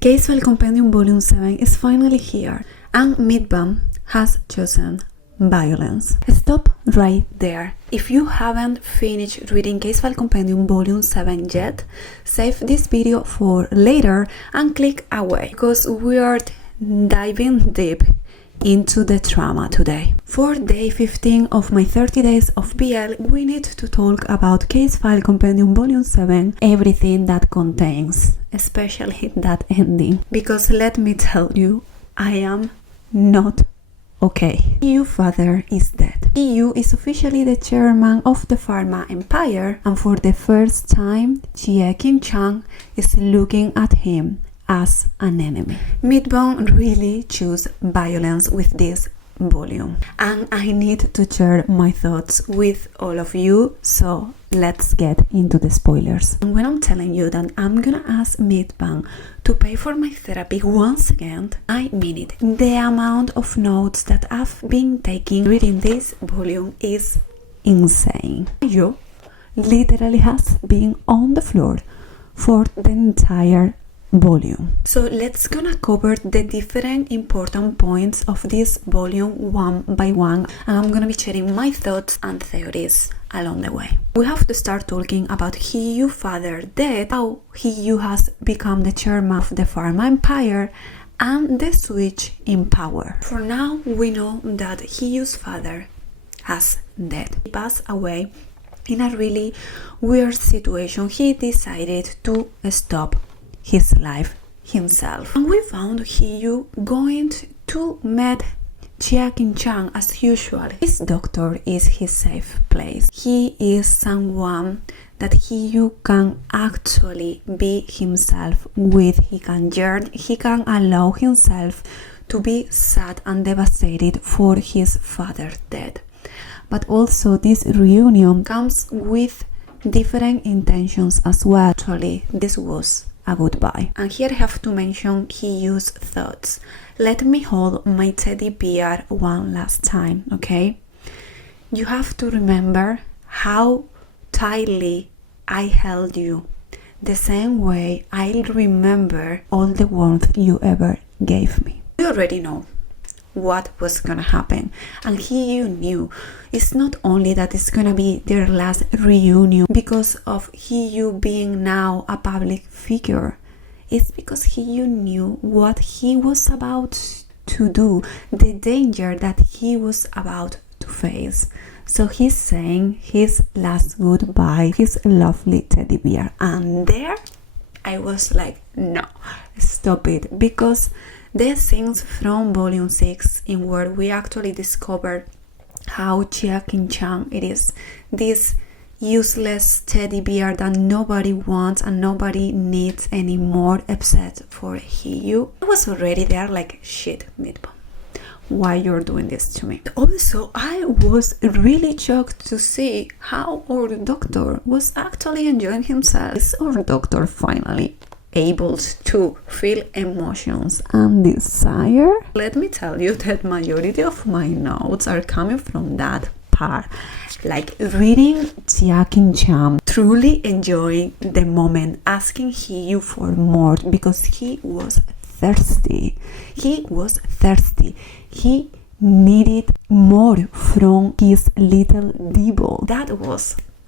Case File Compendium Volume 7 is finally here, and Meatbun has chosen violence. Stop right there. If you haven't finished reading Case File Compendium Volume 7 yet, save this video for later and click away, because we are diving deep into the trauma today. For day 15 of my 30 days of BL, we need to talk about Case File Compendium Volume 7, everything that contains, especially that ending. Because let me tell you, I am not okay. Your father is dead. Yu is officially the chairman of the Pharma empire, and for the first time, Xie Qingcheng is looking at him as an enemy. Meatbun really chose violence with this volume, and I need to share my thoughts with all of you, so let's get into the spoilers. And when I'm telling you that I'm gonna ask Meatbun to pay for my therapy once again, I mean it. The amount of notes that I've been taking reading this volume is insane. You literally has been on the floor for the entire volume. So let's gonna cover the different important points of this volume one by one, and I'm gonna be sharing my thoughts and theories along the way. We have to start talking about He Yu's father dead, how He Yu has become the chairman of the Pharma empire, and the switch in power. For now, we know that He Yu's father has died. He passed away in a really weird situation. He decided to stop his life himself, and we found He Yu going to meet Xie Qingcheng as usual. His doctor is his safe place. He is someone that He Yu can actually be himself with. He can yearn, he can allow himself to be sad and devastated for his father's death. But also this reunion comes with different intentions as well. Actually, this was a goodbye. And here I have to mention He Yu's thoughts. Let me hold my teddy bear one last time, okay? You have to remember how tightly I held you, the same way I remember all the warmth you ever gave me. You already know what was gonna happen, and He Yu knew. It's not only that it's gonna be their last reunion because of He Yu being now a public figure. It's because He Yu knew what he was about to do, the danger that he was about to face. So he's saying his last goodbye, his lovely teddy bear. And there I was like, no, stop it, because the scenes from volume 6 in where we actually discovered how Xie Qingcheng it is this useless teddy bear that nobody wants and nobody needs anymore except for He Yu. I was already there like, shit, Meatbun, why you're doing this to me? Also, I was really shocked to see how our doctor was actually enjoying himself. Is our doctor finally able to feel emotions and desire? Let me tell you that majority of my notes are coming from that part, like reading Xie Qingcheng truly enjoying the moment, asking He Yu for more because he was thirsty. He needed more from his little devil.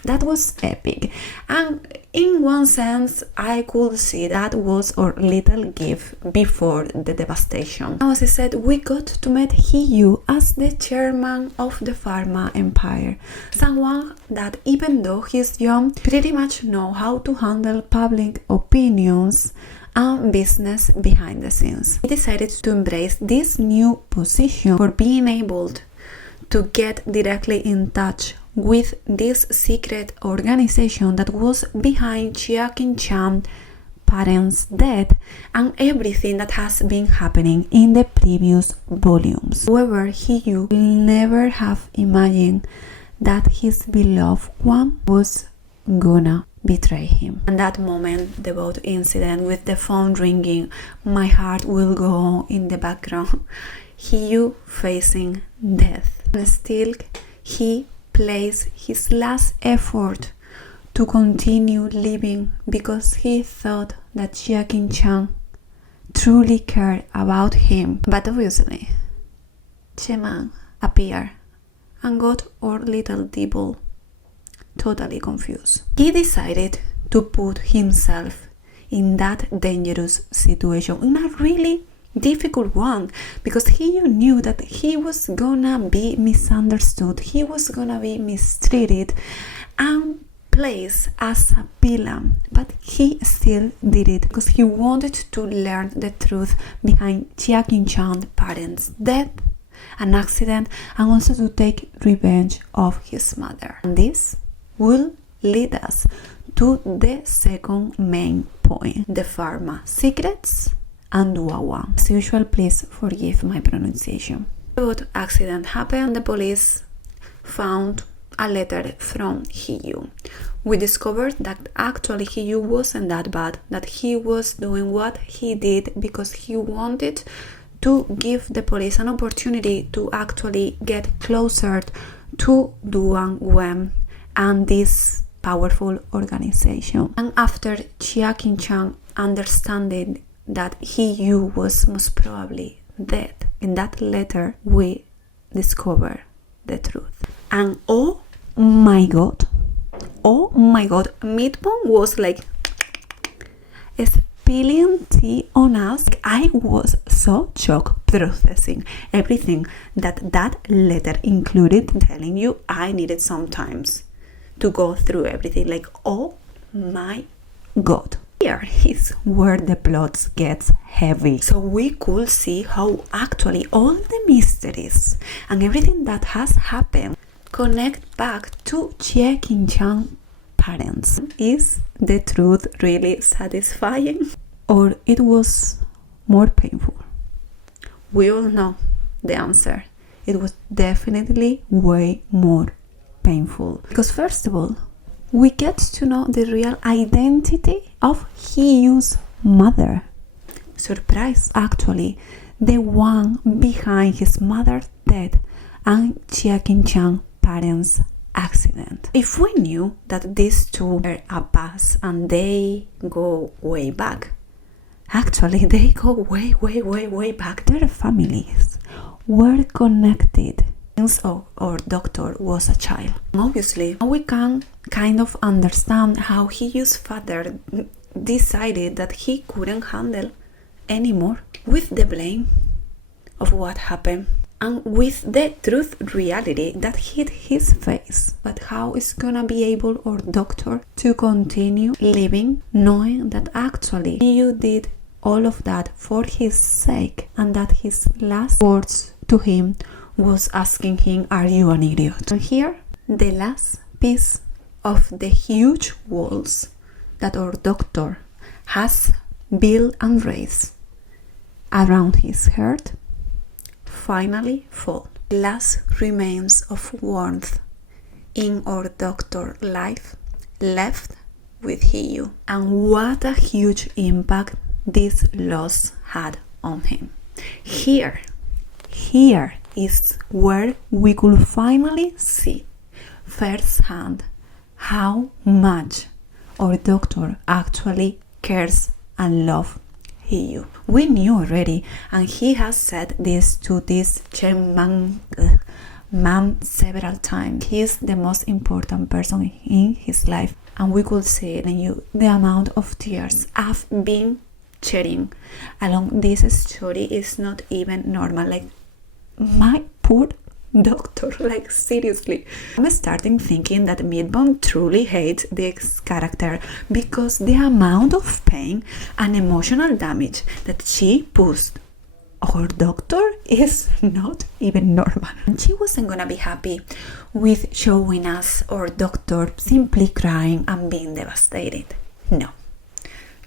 That was epic, and in one sense I could see that was our little gift before the devastation. Now, as I said, we got to meet He Yu as the chairman of the Pharma empire, someone that even though he's young, pretty much know how to handle public opinions and business behind the scenes. He decided to embrace this new position for being able to get directly in touch with this secret organization that was behind Xie Qingcheng's parents' death and everything that has been happening in the previous volumes. However, He Yu will never have imagined that his beloved one was gonna betray him. And that moment, the boat incident with the phone ringing, my heart will go on in the background. He Yu facing death. And still, he plays his last effort to continue living because he thought that Xie Qingcheng truly cared about him. But obviously, Xie appeared and got our little devil totally confused. He decided to put himself in that dangerous situation, in a really difficult one, because he knew that he was gonna be misunderstood, he was gonna be mistreated and placed as a villain, but he still did it because he wanted to learn the truth behind Xie Qingcheng's parents' death, an accident, and also to take revenge of his mother. And this will lead us to the second main point, the Pharma secrets and Duan Wen. As usual, please forgive my pronunciation. But accident happened. The police found a letter from He Jiwei. We discovered that actually He Jiwei wasn't that bad, that he was doing what he did because he wanted to give the police an opportunity to actually get closer to Duan Wen and this powerful organization. And after Xie Qingcheng understanding that He Jiwei was most probably dead, in that letter we discover the truth. And oh my god, Meatbun was like spilling tea on us. I was so shocked processing everything that letter included, telling you I needed some time to go through everything. Like, oh my god. Here is where the plot gets heavy. So we could see how actually all the mysteries and everything that has happened connect back to Xie Qingcheng's parents. Is the truth really satisfying? Or it was more painful? We all know the answer. It was definitely way more painful. Because first of all, we get to know the real identity of He Jiwei's mother. Surprise, actually, the one behind his mother's death and Xie Qingcheng's parents' accident. If we knew that these two were a past and they go way back, actually they go way back. Their families were connected since our doctor was a child. Obviously, we can kind of understand how He Jiwei's father decided that he couldn't handle anymore with the blame of what happened and with the truth reality that hit his face. But how is gonna be able our doctor to continue living knowing that actually He Jiwei did all of that for his sake and that his last words to him was asking him, are you an idiot? And here, the last piece of the huge walls that our doctor has built and raised around his heart finally fall. Last remains of warmth in our doctor's life left with He Jiwei. And what a huge impact this loss had on him. Here is where we could finally see firsthand how much our doctor actually cares and loves He Jiwei. We knew already, and he has said this to this man several times. He is the most important person in his life, and we could see in you the amount of tears I've been shedding along this story is not even normal. Like, my poor doctor, like seriously. I'm starting thinking that Meatbun truly hates this character because the amount of pain and emotional damage that she puts our doctor is not even normal. And she wasn't gonna be happy with showing us our doctor simply crying and being devastated. No.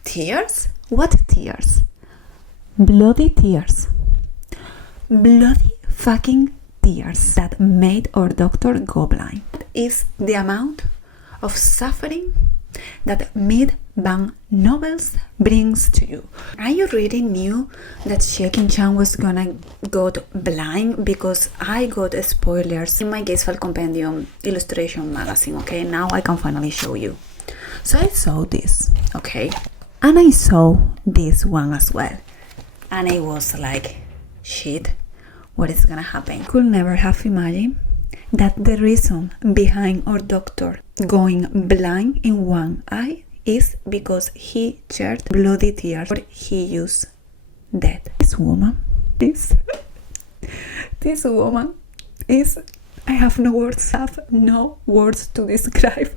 Tears? What tears? Bloody tears. Bloody fucking tears that made our doctor go blind. Is the amount of suffering that Meatbun novels brings to you. I already knew that Xie Qingcheng was gonna go blind because I got spoilers in my Case File Compendium illustration magazine. Okay, now I can finally show you. So I saw this, okay, and I saw this one as well. And I was like, shit, what is gonna happen? Could never have imagined that the reason behind our doctor going blind in one eye is because he shed bloody tears or he used death. This woman is I have no words to describe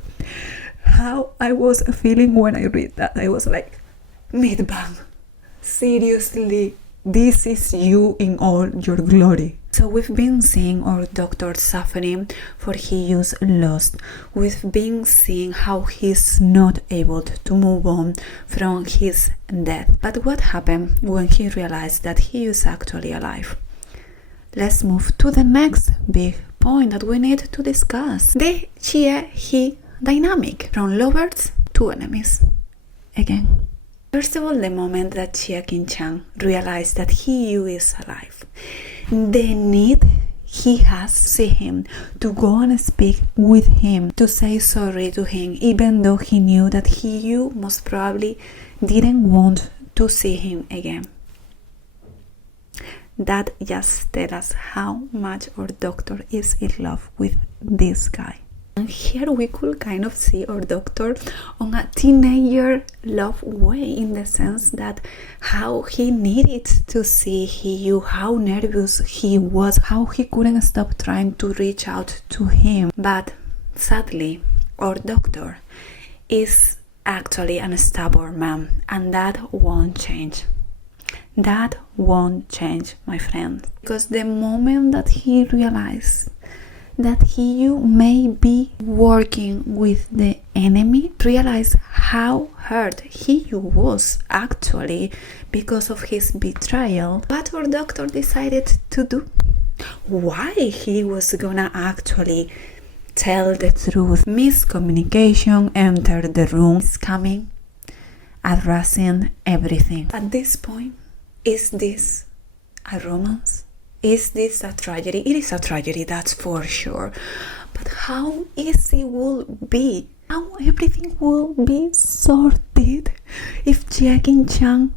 how I was feeling when I read that. I was like, Meatbun, seriously, this is you in all your glory. So we've been seeing our doctor suffering for he is lost. We've been seeing how he's not able to move on from his death. But what happened when he realized that he is actually alive? Let's move to the next big point that we need to discuss. The Xie-He dynamic, from lovers to enemies. Again. First of all, the moment that Xie Qingcheng realized that he is alive, the need he has to see him, to go and speak with him, to say sorry to him, even though he knew that he most probably didn't want to see him again. That just tells us how much our doctor is in love with this guy. And here we could kind of see our doctor on a teenager love way, in the sense that how he needed to see He, how nervous he was, how he couldn't stop trying to reach out to him. But sadly, our doctor is actually a stubborn man, and that won't change. That won't change, my friend. Because the moment that he realized that he may be working with the enemy, realize how hurt he was actually because of his betrayal. What our doctor decided to do? Why he was gonna actually tell the truth? Miscommunication entered the room, scamming, addressing everything. At this point, is this a romance? Is this a tragedy? It is a tragedy, that's for sure. But how easy will be? How everything will be sorted if Xie Qingcheng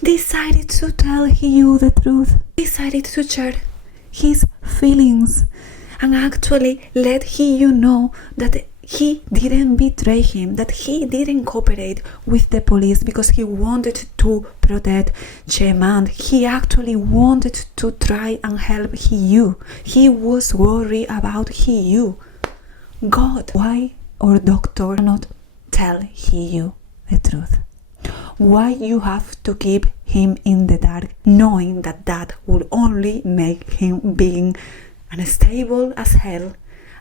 decided to tell you the truth, decided to share his feelings, and actually let you know that he didn't betray him, that he didn't cooperate with the police because he wanted to protect Cheman. He actually wanted to try and help you. He was worried about you. God, why our doctor cannot tell you the truth? Why you have to keep him in the dark, knowing that that will only make him being unstable as hell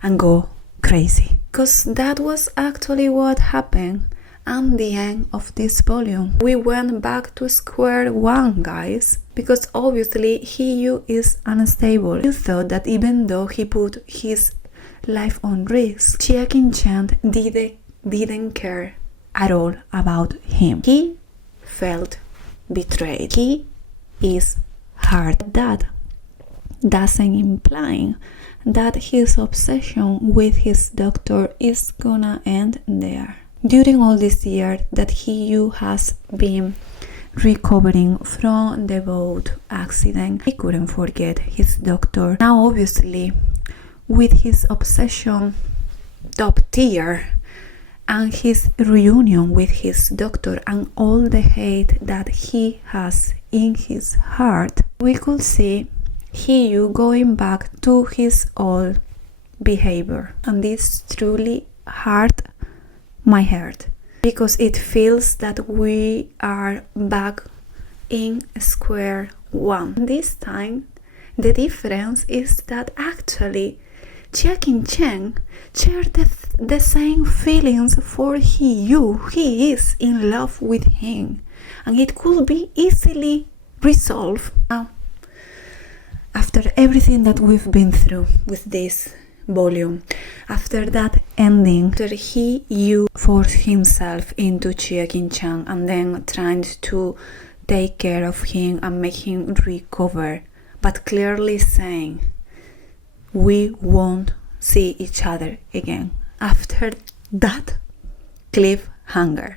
and go crazy? Because that was actually what happened at the end of this volume. We went back to square one, guys, because obviously he is unstable. You thought that even though he put his life on risk, Xie Qingcheng didn't care at all about him. He felt betrayed. He is hurt. That doesn't imply that his obsession with his doctor is gonna end there. During all this year that he has been recovering from the boat accident, he couldn't forget his doctor. Now obviously, with his obsession top tier and his reunion with his doctor and all the hate that he has in his heart, we could see He going back to his old behavior. And this truly hurt my heart, because it feels that we are back in square one. This time, the difference is that actually Xie Qingcheng shared the same feelings for He is in love with him, and it could be easily resolved. Now, after everything that we've been through with this volume, after that ending, after he forced himself into Xie Qingcheng and then trying to take care of him and make him recover, but clearly saying, we won't see each other again. After that cliffhanger,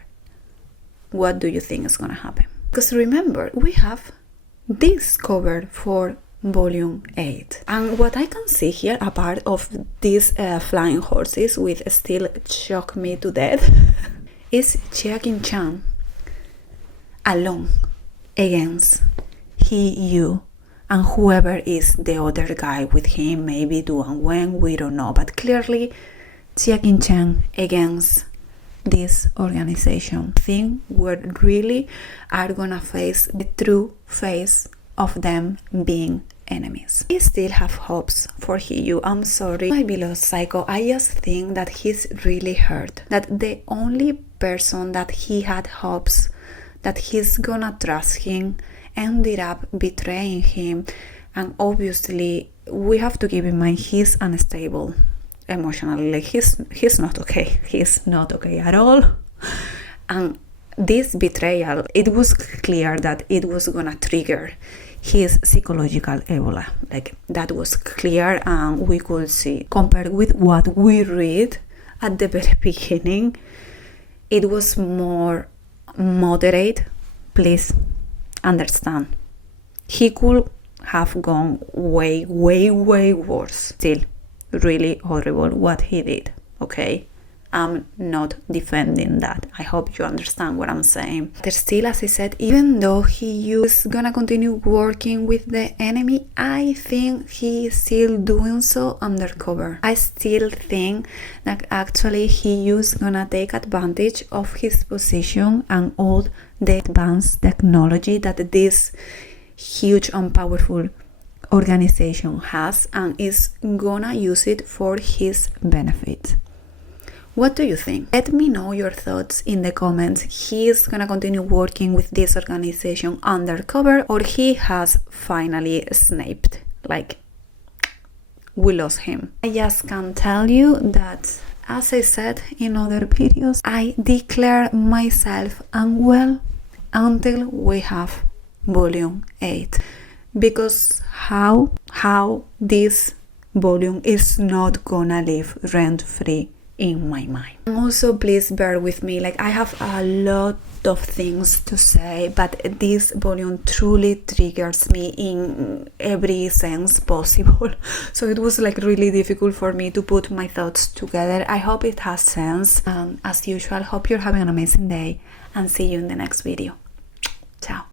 what do you think is gonna happen? Because remember, we have this cover for volume 8. And what I can see here, apart of these flying horses, which still shock me to death, is Xie Qingcheng alone against He Jiwei and whoever is the other guy with him, maybe Duan Wen, we don't know, but clearly Xie Qingcheng against this organization. I think we really are gonna face the true face of them being enemies. I still have hopes for He Jiwei. I'm sorry, my beloved psycho. I just think that he's really hurt. That the only person that he had hopes that he's gonna trust him ended up betraying him. And obviously, we have to keep in mind he's unstable emotionally. Like he's not okay. He's not okay at all. And this betrayal, it was clear that it was gonna trigger his psychological Ebola. Like that was clear, and we could see, compared with what we read at the very beginning, it was more moderate. Please understand, he could have gone way worse. Still really horrible what he did, okay? I'm not defending that. I hope you understand what I'm saying. There's still, as I said, even though He is gonna continue working with the enemy, I think he is still doing so undercover. I still think that actually He is gonna take advantage of his position and all the advanced technology that this huge and powerful organization has, and is gonna use it for his benefit. What do you think? Let me know your thoughts in the comments. He is gonna continue working with this organization undercover, or he has finally snapped, like we lost him. I just can tell you that, as I said in other videos, I declare myself unwell until we have volume 8, because how this volume is not gonna live rent-free in my mind. And also, please bear with me, like I have a lot of things to say, but this volume truly triggers me in every sense possible. So it was like really difficult for me to put my thoughts together. I hope it has sense. As usual, hope you're having an amazing day, and see you in the next video. Ciao.